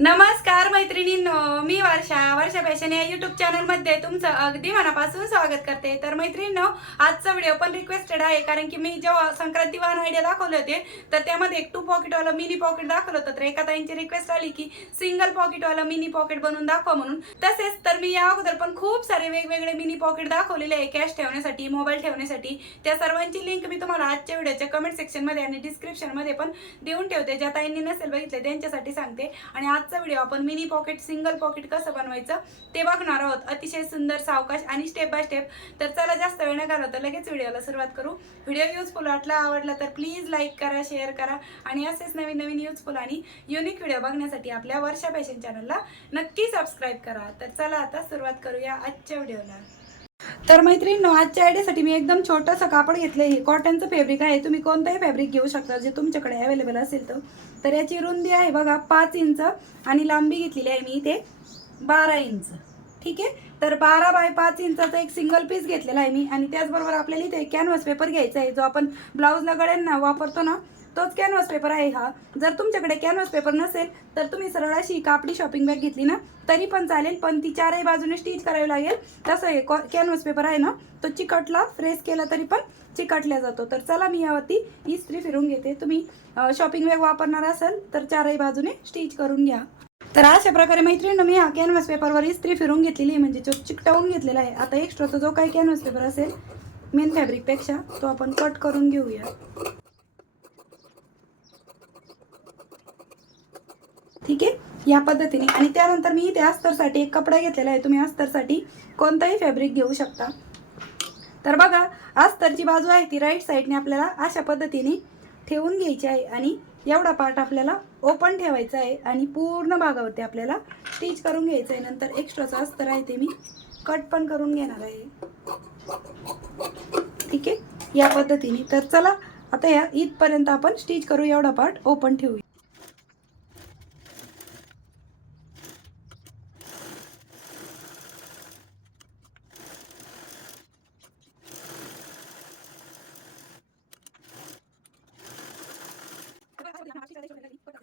नमस्कार मैत्रिणींनो मी वर्षा. वर्षा फॅशन या युट्यूब चॅनलमध्ये तुमचं अगदी मनापासून स्वागत करते. तर मैत्रिणींनो आजचा व्हिडिओ पण रिक्वेस्टेड आहे कारण की मी जेव्हा संक्रांती वाहन आयडिया दाखवले होते तर त्यामध्ये एक टू पॉकेटवालं मिनी पॉकेट दाखवलं होतं. तर एका ताईंची रिक्वेस्ट आली की सिंगल पॉकेटवालं मिनी पॉकेट बनवून दाखवा म्हणून. तसेच तर मी या अगोदर पण खूप सारे वेगवेगळे मिनी पॉकेट दाखवलेले आहे कॅश ठेवण्यासाठी मोबाईल ठेवण्यासाठी. त्या सर्वांची लिंक मी तुम्हाला आजच्या व्हिडिओच्या कमेंट सेक्शनमध्ये आणि डिस्क्रिप्शनमध्ये पण देऊन ठेवते. ज्या ताईंनी नसेल बघितले त्यांच्यासाठी सांगते. आणि आज आजचा व्हिडिओ आपण मिनी पॉकेट सिंगल पॉकेट कसं बनवायचं ते बघणार आहोत. अतिशय सुंदर सावकाश आणि स्टेप बाय स्टेप तर चला जास्त वेळ न घालवता लगेच व्हिडिओला सुरुवात करू. व्हिडिओ युजफुल वाटला आवडला तर प्लीज लाईक करा शेअर करा आणि असेच नवीन नवीन युजफुल आणि युनिक व्हिडिओ बघण्यासाठी आपल्या वर्षा फॅशन चॅनलला नक्की सबस्क्राईब करा. तर चला आता सुरुवात करूया आजच्या व्हिडिओला. तर मैत्रिणी आजच्या आयडियासाठी मी एकदम छोटंसं कापड घेतलं हे कॉटनचं फॅब्रिक आहे. तुम्ही कोणतंही फॅब्रिक घेऊ शकता जे तुमच्याकडे अवेलेबल असेल तर. तर याची रुंदी आहे बघा पाच इंच आणि लांबी घेतलेली आहे मी इथे बारा इंच. ठीक आहे? तर बारा बाय पाच इंचाचा एक सिंगल पीस घेतलेला आहे मी. आणि त्याचबरोबर आपल्याला इथे कॅनव्हास पेपर घ्यायचा आहे. जो आपण ब्लाऊजला गळ्यांना वापरतो ना तोच कॅनव्हास पेपर आहे हा. जर तुमच्याकडे कॅनव्हास पेपर नसेल तर तुम्ही सरळ अशी कापडी शॉपिंग बॅग घेतली ना तरी पण चालेल. पण ती चारही बाजूने स्टिच करावी लागेल. तसं हे कॅनव्हास पेपर आहे ना तो चिकटला फ्रेश केला तरी पण चिकटल्या जातो. तर चला मी यावरती इस्त्री फिरून घेते. तुम्ही शॉपिंग बॅग वापरणार असाल तर चारही बाजूने स्टिच करून घ्या. तर अशा प्रकारे मैत्रिणी मी हा कॅनव्हास पेपरवर इस्त्री फिरून घेतलेली आहे म्हणजे जो चिकटवून घेतलेला आहे. आता एक्स्ट्राचा जो काही कॅनव्हास पेपर असेल मेन फॅब्रिकपेक्षा तो आपण कट करून घेऊया. ठीक आहे? या पद्धतीने. आणि त्यानंतर मी इथे अस्तरसाठी एक कपडा घेतलेला आहे. तुम्ही अस्तरसाठी कोणताही फॅब्रिक घेऊ शकता. तर बघा अस्तरची बाजू आहे ती राईट साईडने आपल्याला अशा पद्धतीने ठेवून घ्यायची आहे. आणि एवढा पार्ट आपल्याला ओपन ठेवायचा आहे आणि पूर्ण भागावरती आपल्याला स्टिच करून घ्यायचं आहे. नंतर एक्स्ट्राचं अस्तर आहे ते मी कट पण करून घेणार आहे. ठीक आहे? या पद्धतीने. तर चला आता या इथपर्यंत आपण स्टिच करू. एवढा पार्ट ओपन ठेवू 家里就里了，你快走。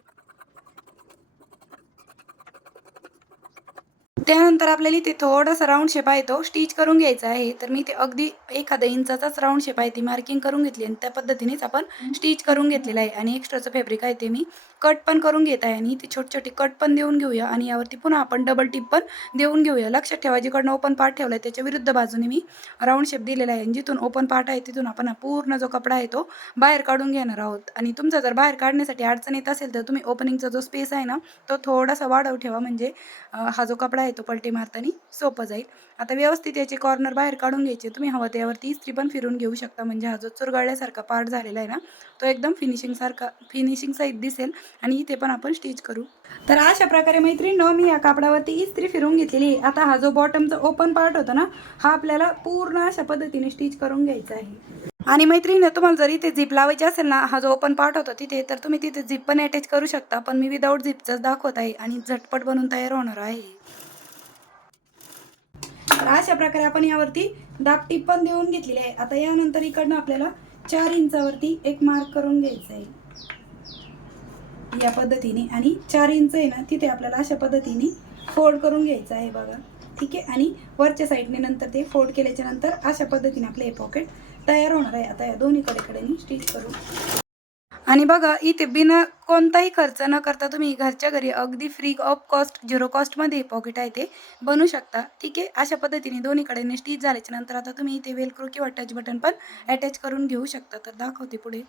त्यानंतर आपल्याला इथे थोडासा राऊंड शेप आहे तो. स्टिच करून घ्यायचा आहे. तर मी ते अगदी एखादा इंचाचाच राऊंड शेप आहे. ती मार्किंग करून घेतली आणि त्या पद्धतीनेच आपण स्टिच करून घेतलेलं आहे. आणि एक्स्ट्राचं फॅब्रिक आहे ते मी कट पण करून घेत आहे. आणि ती छोटे छोटे कट पण देऊन घेऊया. आणि यावरती पुन्हा आपण डबल टिप पण देऊन घेऊया. लक्षात ठेवा जिकडनं ओपन पार्ट ठेवला आहे त्याच्या विरुद्ध बाजूने मी राऊंड शेप दिलेला आहे. आणि जिथून ओपन पार्ट आहे तिथून आपण पूर्ण जो कपडा आहे तो बाहेर काढून घेणार आहोत. आणि तुमचा जर बाहेर काढण्यासाठी अडचण येत असेल तर तुम्ही ओपनिंगचा जो स्पेस आहे ना तो थोडासा वाढव ठेवा. म्हणजे हा जो कपडा आहे तो पलटी मारताना सोपं जाईल. आता व्यवस्थित याचे कॉर्नर बाहेर काढून घ्यायचे तुम्ही हवं त्यावरती इस्त्री पण फिरून घेऊ शकता. म्हणजे हा जो चुरगळल्यासारखा पार्ट झालेला आहे ना तो एकदम फिनिशिंगसारखा फिनिशिंग साईड दिसेल आणि इथे पण आपण स्टिच करू. तर अशा प्रकारे मैत्रीण मी या कापडावरती इस्त्री फिरून घेतलेली आता हा जो बॉटमचा ओपन पार्ट होता ना हा आपल्याला पूर्ण अशा पद्धतीने स्टिच करून घ्यायचा आहे. आणि मैत्रिणी तुम्हाला जर इथे झिप लावायची असेल ना हा जो ओपन पार्ट होता तिथे तर तुम्ही तिथे झिप पण अटॅच करू शकता. पण मी विदाऊट झिपचाच दाखवत आहे आणि झटपट बनून तयार होणार आहे. तर अशा प्रकारे आपण यावरती दापटीप पण देऊन घेतलेली आहे. आता यानंतर इकडनं आपल्याला चार इंचावरती एक मार्क करून घ्यायचा आहे. या पद्धतीने आणि चार इंच आहे ना तिथे आपल्याला अशा पद्धतीने फोल्ड करून घ्यायचं आहे बघा. ठीक आहे? आणि वरच्या साईडने नंतर ते फोल्ड केल्याच्यानंतर अशा पद्धतीने आपले हे पॉकेट तयार होणार आहे. आता या दोन्ही कडेकडेनी स्टिच करू आणि बघा इथे बिना कोणताही खर्च न करता तुम्ही घरच्या घरी अगदी फ्री ऑफ कॉस्ट झिरो कॉस्टमध्ये पॉकेट आहे ते बनवू शकता. ठीक आहे? अशा पद्धतीने दोन्हीकडे निश्चित झाल्याच्यानंतर आता तुम्ही इथे वेलक्रो किंवा टच बटन पण अटॅच करून घेऊ शकता. तर दाखवते पुढे.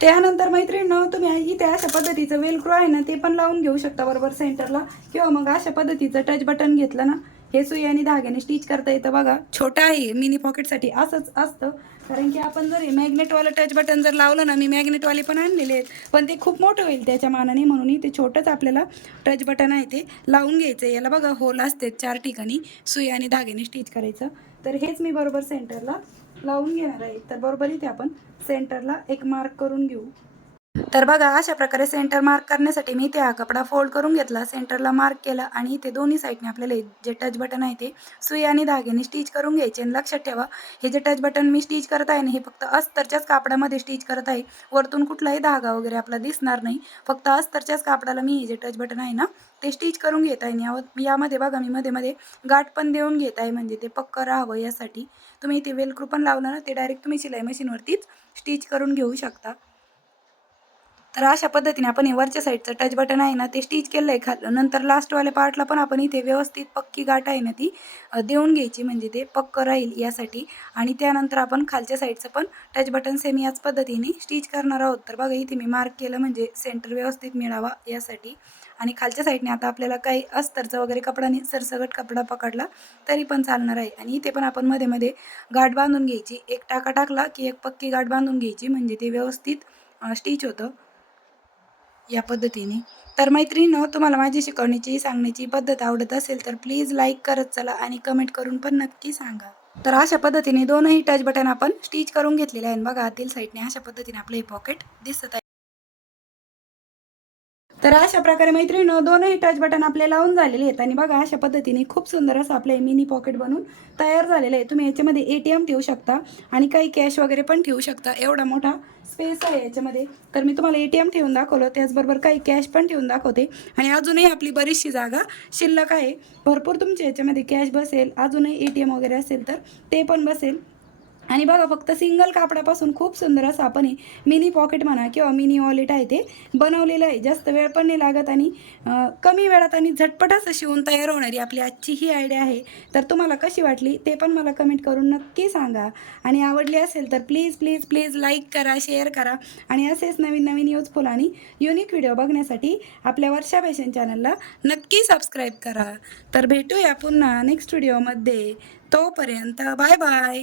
त्यानंतर मैत्रिणीनं तुम्ही इथे अशा पद्धतीचं वेलक्रो आहे ना ते पण लावून घेऊ शकता बरोबर सेंटरला किंवा मग अशा पद्धतीचं टच बटन घेतलं ना हे सुई आणि धाग्याने स्टिच करता येतं बघा. छोटं आहे मिनी पॉकेटसाठी असंच असतं. कारण की आपण जर मॅग्नेटवालं टच बटन जर लावलं ना मी मॅग्नेटवाले पण आणलेले आहेत. पण ते खूप मोठं होईल त्याच्या मानाने म्हणून ते छोटंच आपल्याला टच बटन आहे ते लावून घ्यायचं याला बघा होल असते चार ठिकाणी सुई आणि धाग्याने स्टिच करायचं. तर हेच मी बरोबर सेंटरला लावून घेणार आहे. तर बरोबर इथे आपण सेंटरला एक मार्क करून घेऊ. तर बघा अशा प्रकारे सेंटर मार्क करण्यासाठी मी इथे हा कपडा फोल्ड करून घेतला. सेंटरला मार्क केला आणि इथे दोन्ही साईडने आपल्याला जे टच बटन आहे ते सुई आणि धाग्याने स्टिच करून घ्यायचे. आणि लक्षात ठेवा हे जे टच बटन मी स्टिच करत आहे ना हे फक्त अस्तरच्याच कापडामध्ये स्टिच करत आहे. वरतून कुठलाही धागा वगैरे आपला दिसणार नाही. फक्त अस्तरच्याच कापडाला मी हे जे टच बटन आहे ना ते स्टिच करून घेत आहे. यावर- यामध्ये बघा मी मध्ये मध्ये गाठ पण देऊन घेत आहे. म्हणजे ते पक्क राहावं यासाठी. तुम्ही इथे वेलक्रू पण लावलं ना ते डायरेक्ट तुम्ही शिलाई मशीनवरतीच स्टिच करून घेऊ शकता. तर अशा पद्धतीने आपण हे वरच्या साईडचं टच बटन आहे ना ते स्टिच केलं आहे खाल्लं नंतर लास्टवाल्या पार्टला पण आपण इथे व्यवस्थित पक्की गाठ आहे ना ती देऊन घ्यायची. म्हणजे ते पक्क राहील यासाठी. आणि त्यानंतर आपण खालच्या साईडचं पण टच बटन सेम याच पद्धतीने स्टिच करणार आहोत. तर बघा इथे मी मार्क केलं म्हणजे सेंटर व्यवस्थित मिळावा यासाठी. आणि खालच्या साईडने आता आपल्याला काही अस्तरचं वगैरे कपडाने सरसगट कपडा पकडला तरी पण चालणार आहे. आणि इथे पण आपण मध्ये मध्ये गाठ बांधून घ्यायची. एक टाका टाकला की एक पक्की गाठ बांधून घ्यायची. म्हणजे ते व्यवस्थित स्टिच होतं. या पद्धतीने. तर मैत्रिणीनं तुम्हाला माझी शिकवण्याची सांगण्याची पद्धत आवडत असेल तर प्लीज लाईक करत चला आणि कमेंट करून पण नक्की सांगा. तर अशा पद्धतीने दोनही टच बटन आपण स्टिच करून घेतलेले आहे बघा आतील साईडने अशा पद्धतीने आपलं हे पॉकेट दिसत आहे. तर अशा प्रकारे मैत्रिणीनं दोनही टच बटन आपले लावून झालेले आहेत. आणि बघा अशा पद्धतीने खूप सुंदर असं आपलं मिनी पॉकेट बनून तयार झालेलं आहे. तुम्ही याच्यामध्ये ए टी एम ठेवू शकता आणि काही कॅश वगैरे पण ठेवू शकता. एवढा मोठा स्पेस आहे याच्यामध्ये. तर मी तुम्हाला ए टी एम ठेवून दाखवलं. त्याचबरोबर काही कॅश पण ठेवून दाखवते. आणि अजूनही आपली बरीचशी जागा शिल्लक आहे. भरपूर तुमच्या याच्यामध्ये कॅश बसेल. अजूनही ए टी एम वगैरे असेल तर ते पण बसेल. आणि बघा फक्त सिंगल कापडापासून खूप सुंदर असं आपण मिनी पॉकेट म्हणा किंवा मिनी वॉलेट आहे ते बनवलेलं आहे. जास्त वेळ पण नाही लागत आणि कमी वेळात आणि झटपट असं शिवून तयार होणारी आपली आजची ही आयडिया आहे. तर तुम्हाला कशी वाटली ते पण मला कमेंट करून नक्की सांगा. आणि आवडली असेल तर प्लीज प्लीज प्लीज लाईक करा शेअर करा. आणि असेच नवीन नवीन युजफुल आणि युनिक व्हिडिओ बघण्यासाठी आपल्या वर्षा फॅशन चॅनलला नक्की सबस्क्राईब करा. तर भेटूया पुन्हा नेक्स्ट व्हिडिओमध्ये तोपर्यंत bye bye